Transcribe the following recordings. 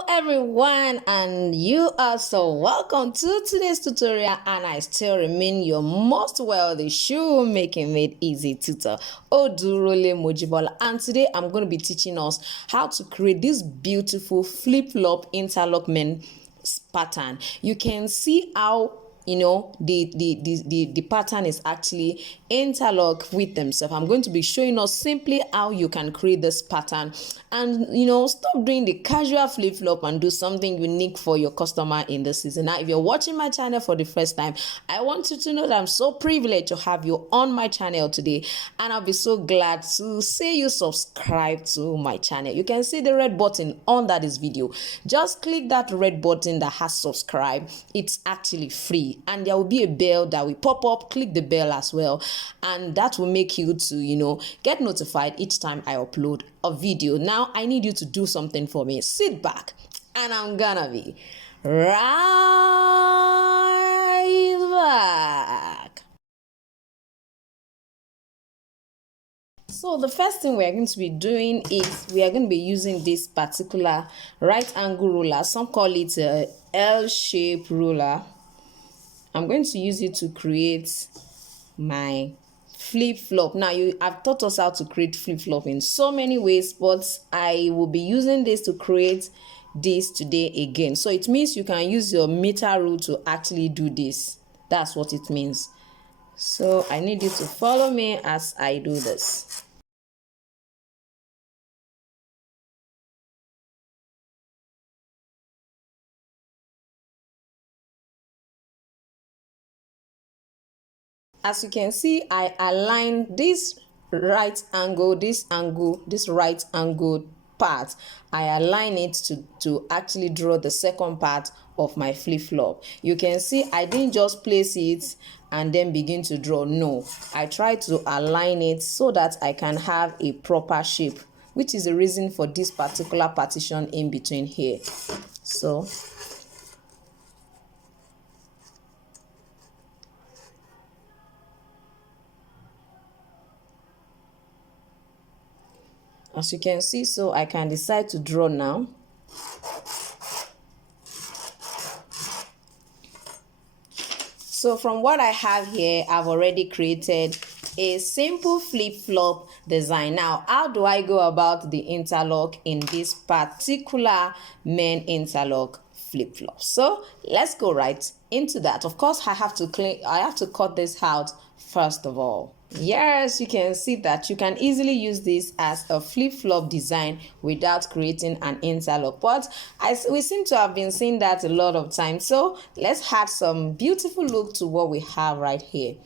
Hello everyone, and you are so welcome to today's tutorial, and I still remain your most wealthy shoemaking made easy tutor, Odurole Mojibola, and today I'm going to be teaching us how to create this beautiful flip-flop interlock men pattern. You can see how the pattern is actually interlock with themselves. I'm going to be showing us simply how you can create this pattern and stop doing the casual flip-flop and do something unique for your customer in the season. Now, if you're watching my channel for the first time, I want you to know that I'm so privileged to have you on my channel today, and I'll be so glad to see you subscribe to my channel. You can see the red button under this video. Just click that red button that has subscribe. It's actually free, and there will be a bell that will pop up. Click the bell as well, and that will make you to get notified each time I upload a video. Now I need you to do something for me. Sit back, and I'm gonna be right back. So the first thing we're going to be doing is we are going to be using this particular right angle ruler. Some call it a L-shaped ruler. I'm going to use it to create my flip-flop. Now, I've taught us how to create flip-flop in so many ways, but I will be using this to create this today again. So it means you can use your meter rule to actually do this. That's what it means. So I need you to follow me as I do this. As you can see, I align this right angle, this right angle part. I align it to actually draw the second part of my flip-flop. You can see I didn't just place it and then begin to draw. No, I try to align it so that I can have a proper shape, which is the reason for this particular partition in between here. So as you can see, so I can decide to draw now. So from what I have here, I've already created a simple flip-flop design. Now, how do I go about the interlock in this particular men interlock flip-flop? So let's go right into that. Of course, I have to cut this out first of all. Yes, you can see that you can easily use this as a flip-flop design without creating an interlock, but we seem to have been seeing that a lot of times. So let's add some beautiful look to what we have right here.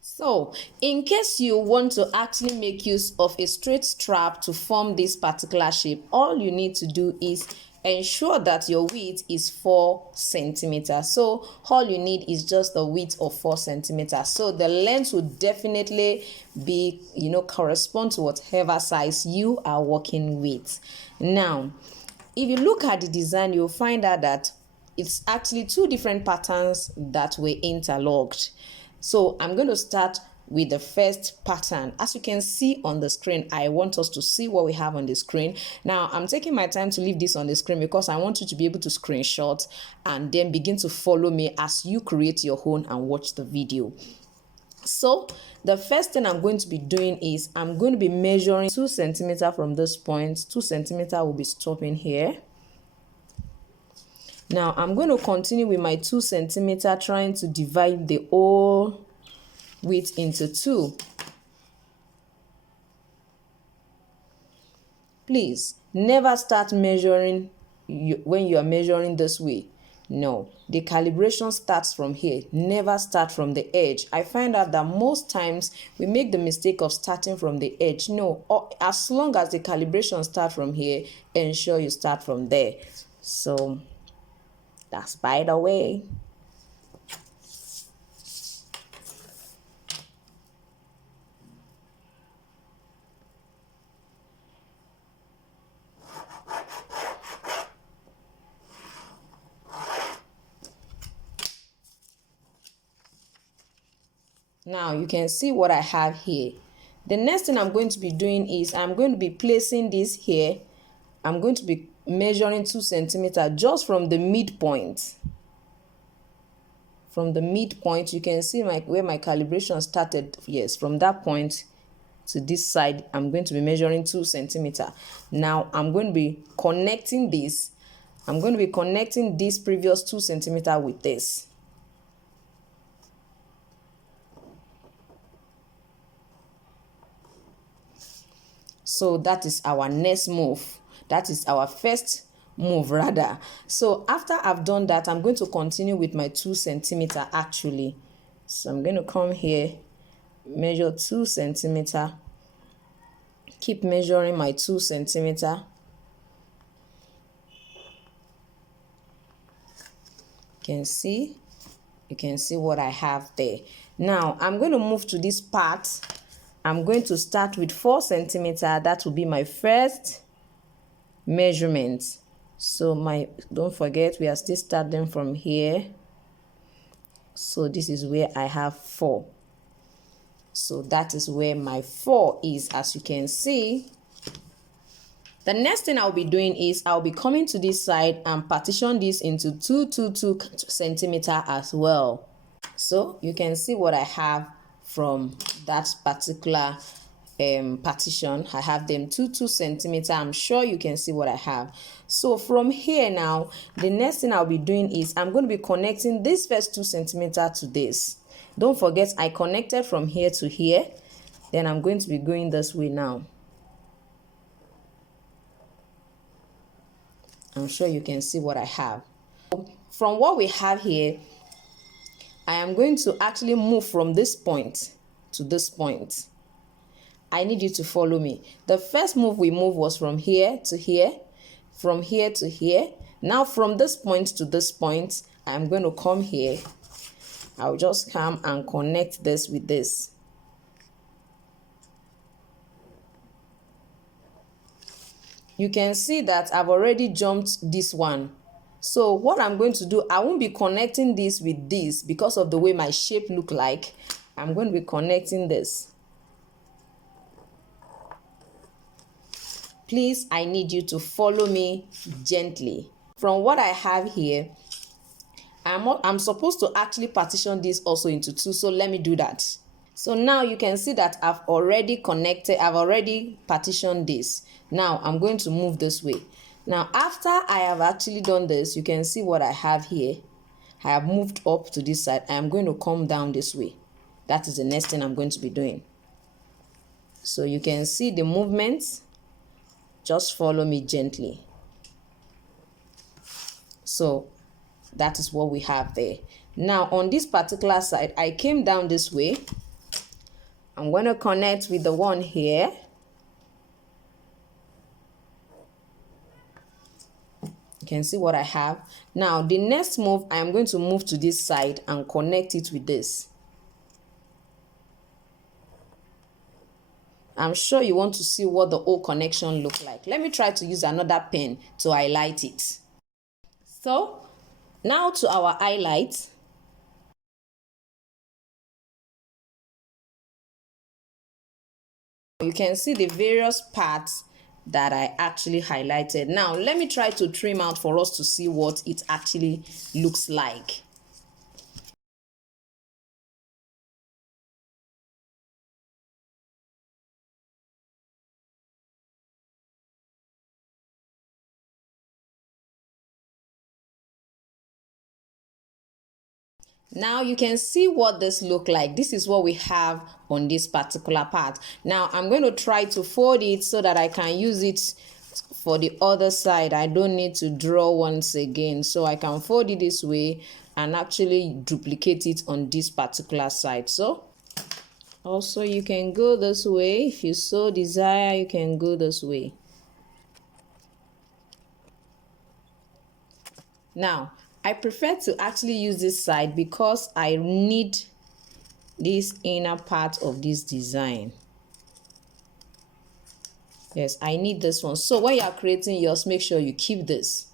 So in case you want to actually make use of a straight strap to form this particular shape, all you need to do is ensure that your width is 4 centimeters. So all you need is just a width of 4 centimeters. So the length will definitely be, correspond to whatever size you are working with. Now, if you look at the design, you'll find out that it's actually 2 different patterns that were interlocked. So I'm going to start with the first pattern. As you can see on the screen, I want us to see what we have on the screen. Now, I'm taking my time to leave this on the screen because I want you to be able to screenshot and then begin to follow me as you create your own and watch the video. So the first thing I'm going to be doing is I'm going to be measuring 2 centimeters from this point. 2 centimeters will be stopping here. Now I'm going to continue with my 2 centimeters, trying to divide the whole width into 2. Please never start measuring when you are measuring this way. No, the calibration starts from here. Never start from the edge. I find out that most times we make the mistake of starting from the edge. No, as long as the calibration starts from here, ensure you start from there. So that's by the way. Now you can see what I have here. The next thing I'm going to be doing is I'm going to be placing this here. I'm going to be measuring 2 centimeters just from the midpoint. From the midpoint, you can see where my calibration started. Yes, from that point to this side, I'm going to be measuring 2 centimeters. Now I'm going to be connecting this. I'm going to be connecting this previous 2 centimeters with this. So that is our next move. That is our first move rather. So after I've done that, I'm going to continue with my 2 centimeters actually. So I'm going to come here, measure 2 centimeters, keep measuring my 2 centimeters. You can see what I have there. Now I'm going to move to this part. I'm going to start with 4 centimeters. That will be my first measurement. So don't forget, we are still starting from here. So this is where I have 4. So that is where my 4 is, as you can see. The next thing I'll be doing is I'll be coming to this side and partition this into 2 centimeters as well. So you can see what I have from that particular partition. I have them 2 centimeters. I'm sure you can see what I have. So from here now, the next thing I'll be doing is I'm going to be connecting this first 2 centimeters to this. Don't forget, I connected from here to here. Then I'm going to be going this way now. I'm sure you can see what I have. From what we have here, I am going to actually move from this point to this point. I need you to follow me. The first move we moved was from here to here, from here to here. Now from this point to this point, I'm going to come here. I'll just come and connect this with this. You can see that I've already jumped this one. So what I'm going to do, I won't be connecting this with this because of the way my shape look like. I'm going to be connecting this. Please, I need you to follow me gently. From what I have here, I'm supposed to actually partition this also into 2. So let me do that. So now you can see that I've already connected, I've already partitioned this. Now I'm going to move this way. Now after I have actually done this, you can see what I have here. I have moved up to this side. I am going to come down this way. That is the next thing I'm going to be doing. So you can see the movements. Just follow me gently. So that is what we have there. Now on this particular side, I came down this way. I'm going to connect with the one here. You can see what I have. Now the next move, I am going to move to this side and connect it with this. I'm sure you want to see what the whole connection look like. Let me try to use another pen to highlight it. So now to our highlight. You can see the various parts that I actually highlighted. Now let me try to trim out for us to see what it actually looks like. Now you can see what this look like. This is what we have on this particular part. Now I'm going to try to fold it so that I can use it for the other side. I don't need to draw once again, so I can fold it this way and actually duplicate it on this particular side. So also you can go this way if you so desire. You can go this way. Now I prefer to actually use this side because I need this inner part of this design. Yes, I need this one. So when you are creating yours, make sure you keep this.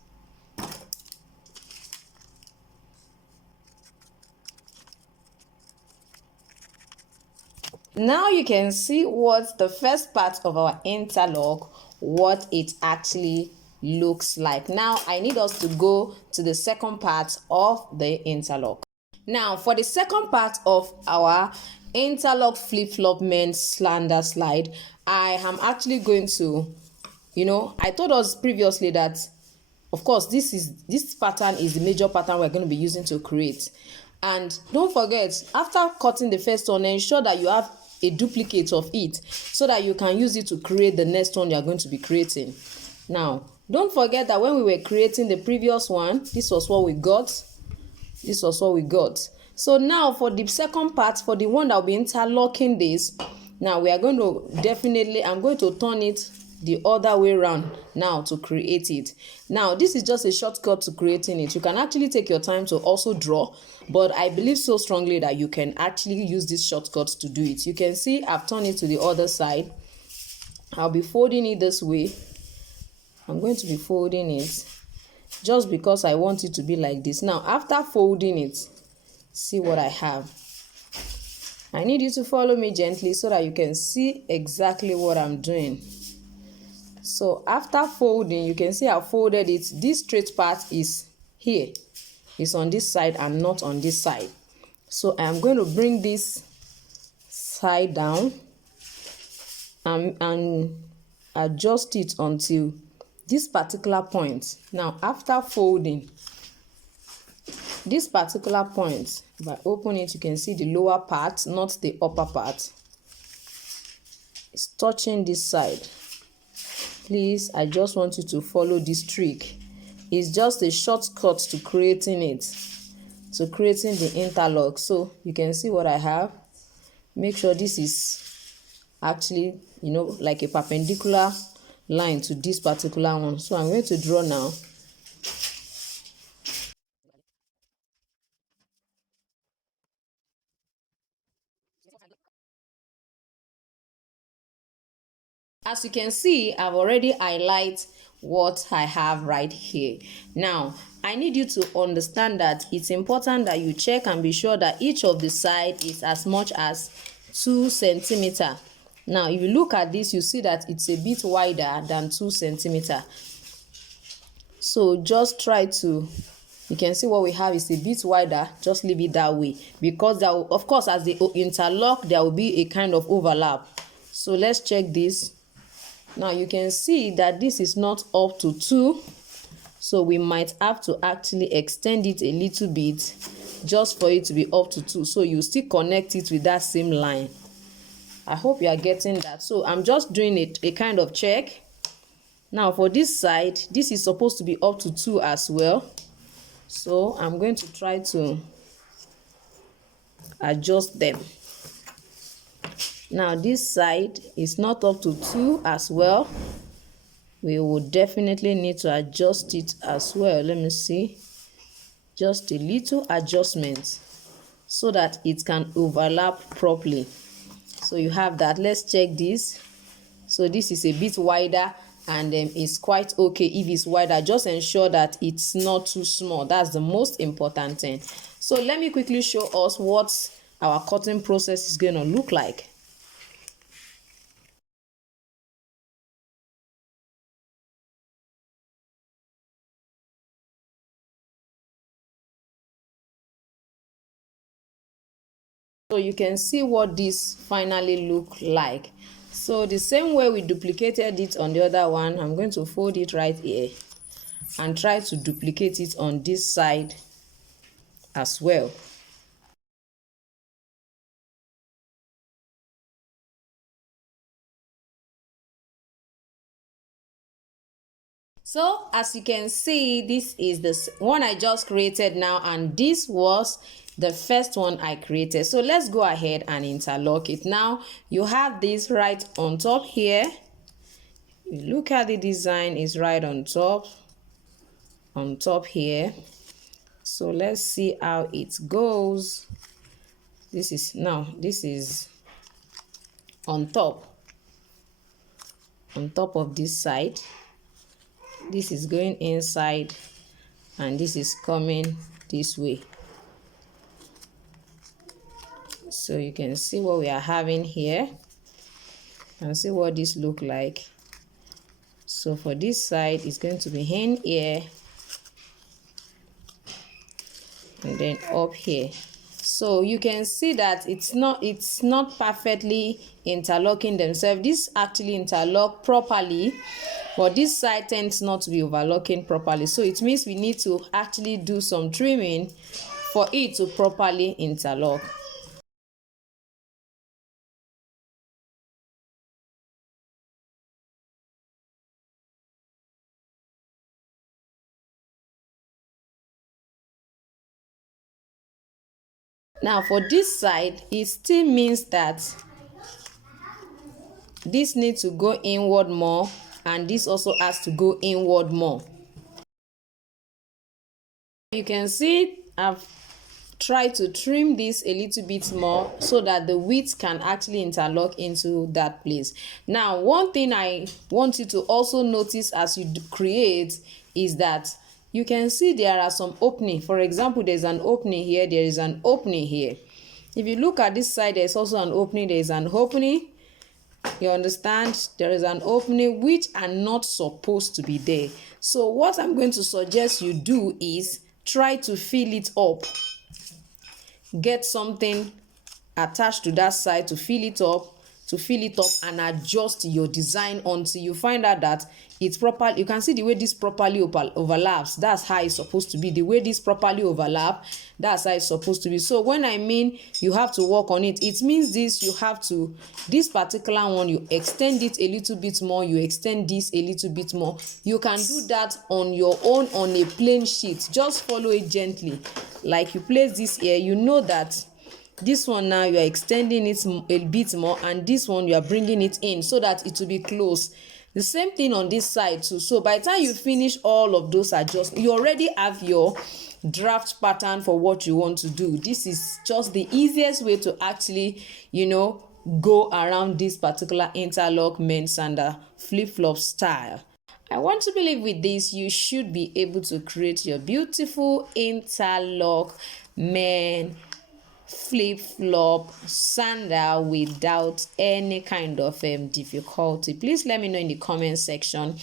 Now you can see what the first part of our interlock, what it actually looks like. Now I need us to go to the second part of the interlock. Now for the second part of our interlock flip flop men's sandal slide, I am actually going to, I told us previously that of course this pattern is the major pattern we're going to be using to create. And don't forget, after cutting the first one, ensure that you have a duplicate of it so that you can use it to create the next one you're going to be creating. Now don't forget that when we were creating the previous one, this was what we got. So now for the second part, for the one that will be interlocking this, now we are going to I'm going to turn it the other way around now to create it. Now this is just a shortcut to creating it. You can actually take your time to also draw, but I believe so strongly that you can actually use this shortcut to do it. You can see I've turned it to the other side. I'll be folding it this way. I'm going to be folding it just because I want it to be like this. Now after folding it, see what I have. I need you to follow me gently so that you can see exactly what I'm doing. So after folding, you can see I folded it. This straight part is here. It's on this side and not on this side. So I'm going to bring this side down and adjust it until this particular point. Now after folding this particular point, if I open it, you can see the lower part, not the upper part. It's touching this side. Please, I just want you to follow this trick. It's just a shortcut to creating it, to creating the interlock. So you can see what I have. Make sure this is actually, like a perpendicular line to this particular one. So I'm going to draw now. As you can see, I've already highlighted what I have right here. Now, I need you to understand that it's important that you check and be sure that each of the side is as much as 2 centimeters. Now, if you look at this, you see that it's a bit wider than 2 centimeters. So just try to, you can see what we have is a bit wider. Just leave it that way, because there will, of course, as they interlock, there will be a kind of overlap. So let's check this. Now you can see that this is not up to 2, so we might have to actually extend it a little bit just for it to be up to 2, so you still connect it with that same line. I hope you are getting that. So I'm just doing a kind of check. Now for this side, this is supposed to be up to 2 as well, so I'm going to try to adjust them. Now this side is not up to 2 as well. We will definitely need to adjust it as well. Let me see. Just a little adjustment so that it can overlap properly. So you have that. Let's check this. So this is a bit wider, and it's quite okay if it's wider. Just ensure that it's not too small. That's the most important thing. So let me quickly show us what our cutting process is going to look like. So you can see what this finally look like. So the same way we duplicated it on the other one, I'm going to fold it right here and try to duplicate it on this side as well. So as you can see, this is the one I just created now, and this was the first one I created. So let's go ahead and interlock it. Now you have this right on top here. You look at the design, is right on top here. So let's see how it goes. This is on top of this side. This is going inside and this is coming this way. So you can see what we are having here and see what this look like. So for this side, it's going to be hand here and then up here. So you can see that it's not perfectly interlocking themselves. This actually interlock properly, but this side tends not to be overlocking properly. So it means we need to actually do some trimming for it to properly interlock. Now for this side, it still means that this needs to go inward more, and this also has to go inward more. You can see I've tried to trim this a little bit more so that the width can actually interlock into that place. Now, one thing I want you to also notice as you create is that you can see there are some opening. For example, there's an opening here, there is an opening here. If you look at this side, there's also an opening, there's an opening. You understand? There is an opening which are not supposed to be there. So what I'm going to suggest you do is try to fill it up. Get something attached to that side to fill it up, and adjust your design until you find out that it's proper. You can see the way this properly overlaps. That's how it's supposed to be. The way this properly overlap, that's how it's supposed to be. So when I mean you have to work on it, it means this, you have to, this particular one, you extend it a little bit more, you extend this a little bit more. You can do that on your own on a plain sheet. Just follow it gently. Like you place this here, you know that this one now you are extending it a bit more, and this one you are bringing it in so that it will be close. The same thing on this side too. So by the time you finish all of those adjustments, you already have your draft pattern for what you want to do. This is just the easiest way to actually, go around this particular interlock men's sandal flip-flop style. I want to believe with this you should be able to create your beautiful interlock men flip-flop sandal without any kind of difficulty. Please let me know in the comment section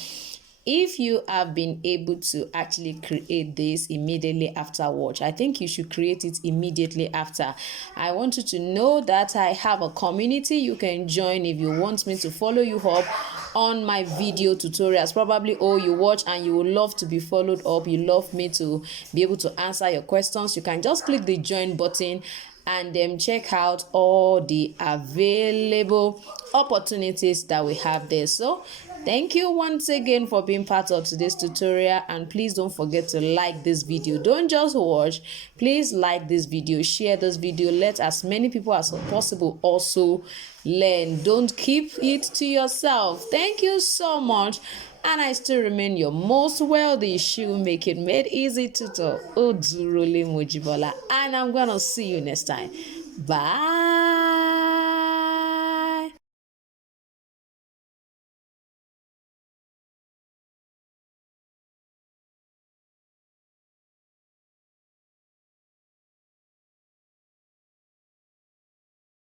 if you have been able to actually create this immediately after watch. I think you should create it immediately after. I want you to know that I have a community you can join if you want me to follow you up on my video tutorials. Probably you watch and you would love to be followed up. You love me to be able to answer your questions. You can just click the join button and then check out all the available opportunities that we have there. So thank you once again for being part of today's tutorial, and please don't forget to like this video. Don't just watch, please like this video, share this video, let as many people as possible also learn. Don't keep it to yourself. Thank you so much, and I still remain your most wealthy shoemaking made easy tutor, Odurole Mojibola, and I'm gonna see you next time. Bye.